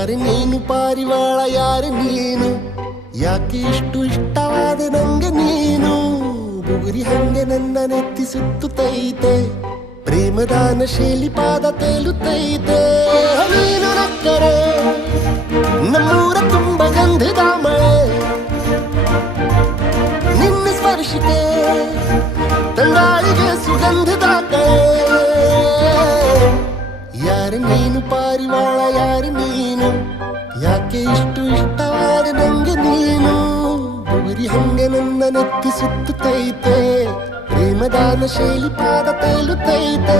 ಯಾರು ನೀನು ಪಾರಿವಾಳ ಯಾರು ನೀನು ಯಾಕೆ ಇಷ್ಟು ಇಷ್ಟವಾದ ನಂಗೆ ನೀನು ಬುಗುರಿ ಹಂಗೆ ನನ್ನ ನೆತ್ತಿ ಸುತ್ತುತ್ತೈತೆ ಪ್ರೇಮದಾನ ಶೈಲಿ ಪಾದ ತೇಲುತ್ತೈತೆ ನೀನು ನಕ್ಕರೆ ನಮ್ಮೂರ ತುಂಬ ಗಂಧದ ಮಳೆ ನಿನ್ನ ಸ್ಪರ್ಶಿಕೆ ತಂಗಾಳಿಗೆ ಸುಗಂಧದ ಕಳೆ ಯಾರು ನೀನು ಪಾರಿವಾಳ ಯಾರು ನೀನು ಯಾಕೆ ಇಷ್ಟು ಇಷ್ಟವಾದ ನಂಗೆ ನೀನು ಬುಗುರಿ ಹಂಗೆ ನನ್ನ ನೆತ್ತಿ ಸುತ್ತುತ್ತೈತೆ ಪ್ರೇಮದಾನ ಶೈಲಿ ಪಾದ ತೇಲುತ್ತೈತೆ